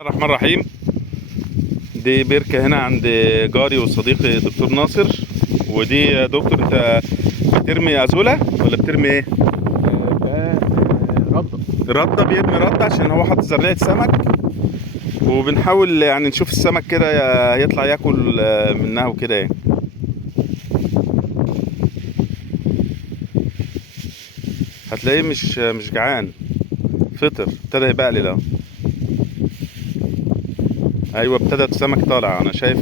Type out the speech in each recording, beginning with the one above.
الرحمن الرحيم. دي بركة هنا عند جاري وصديقي دكتور ناصر. ودي يا دكتور انت بترمي ازوله ولا بترمي ايه؟ ده رده. رده، بيرمي رده عشان هو حاطط زرعه سمك، وبنحاول يعني نشوف السمك كده يطلع ياكل منها وكده يعني. هتلاقيه مش جعان، فطر ابتدى يبقلل اهو. ايوه ابتدى السمك طالع، انا شايف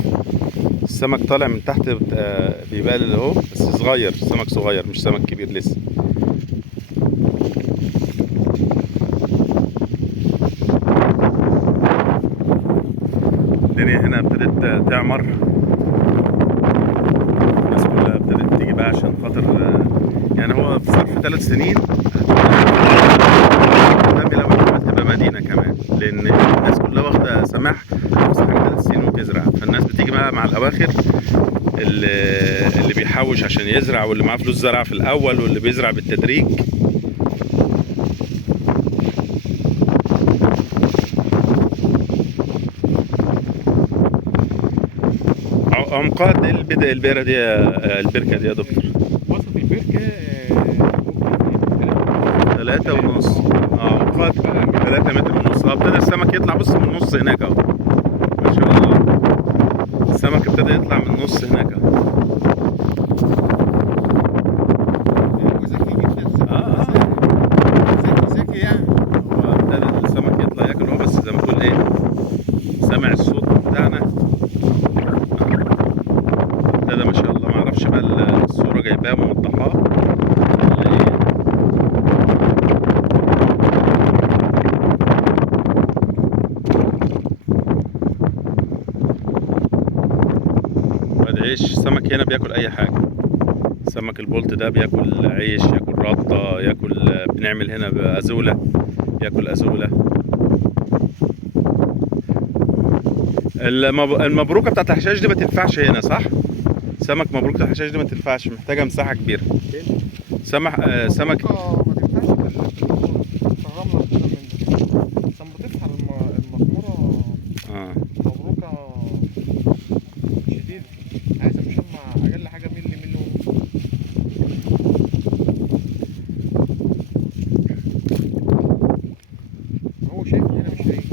السمك طالع من تحت بيبقلل اهو، بس صغير، سمك صغير مش سمك كبير لسه. الدنيا هنا ابتدت تعمر، الناس كلها ابتدت تيجي بقى عشان خاطر يعني هو في ظرف 3 سنين هتبقى لو احتمال تبقى مدينة كمان، لأن الناس كلها واخدة سماح مساحة 3 سنين وتزرع، فالناس بتيجي بقى مع الأواخر اللي بيحوش عشان يزرع، واللي معاه فلوس زرع في الأول، واللي بيزرع بالتدريج. عمقها قد ايه البئرة دي البركة دي يا دكتور؟ وسط البركه 3.5. عمقها 3.5 متر. ابتدى السمك يطلع، بص من النص هناك اهو، ما شاء الله السمك ابتدى يطلع من النص هناك اهو. وذكي جدا. ذكي يعني. هو ابتدى السمك يطلع ياكل اهو، بس زي ما تقول ايه، سامع الصوت بتاعنا ابتدى ما شاء الله. ما اعرفش بقى الصورة جايباها موضحاه ولا ايه. وادي عيش السمك هنا بياكل اي حاجة. سمك البولت ده بياكل عيش، ياكل رطة، ياكل، بنعمل هنا بأزولة، ياكل أزولة. المبروكة بتاعت الحشائش دي ما تنفعش هنا صح؟ سمك مبروكة الحشائش دي ما تنفعش، محتاجة مساحة كبيرة. سمك ما تنفعش في الرمله كده من ده. عشان بتفحر المخموره. مبروكه شديد، عايزه مشمع اقل حاجه ملي ونص. هو شايف هنا مش هيجي.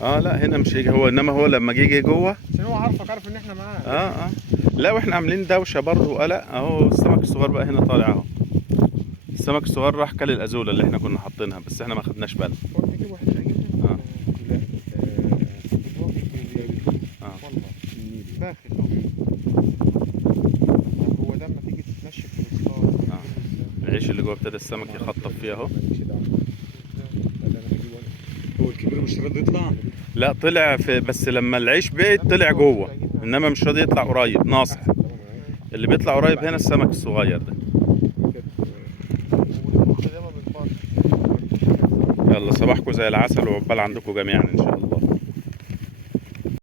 لا هنا مش هيجي هو، انما هو لما يجي جوه عشان هو عارف ان احنا معاه. لا، واحنا عاملين دوشه برضه وقلق اهو. السمك الصغير بقى هنا طالع اهو. السمك الصغير راح كل الازوله اللي احنا كنا حاطينها، بس احنا ما خدناش بالنا. نجيب واحد اجيبها. اه لا والله داخل هو ده. لما تيجي تتمشى في الاسطار العيش اللي جوه ابتدى السمك يخطف فيه اهو. هو الكبير مش راضي يطلع؟ لا طلع في، بس لما العيش بعد طلع جوه، انما مش راضي يطلع قريب، ناصح. اللي بيطلع قريب هنا السمك الصغير ده. يلا صباحكم زي العسل، وعقبال عندكم جميعا ان شاء الله.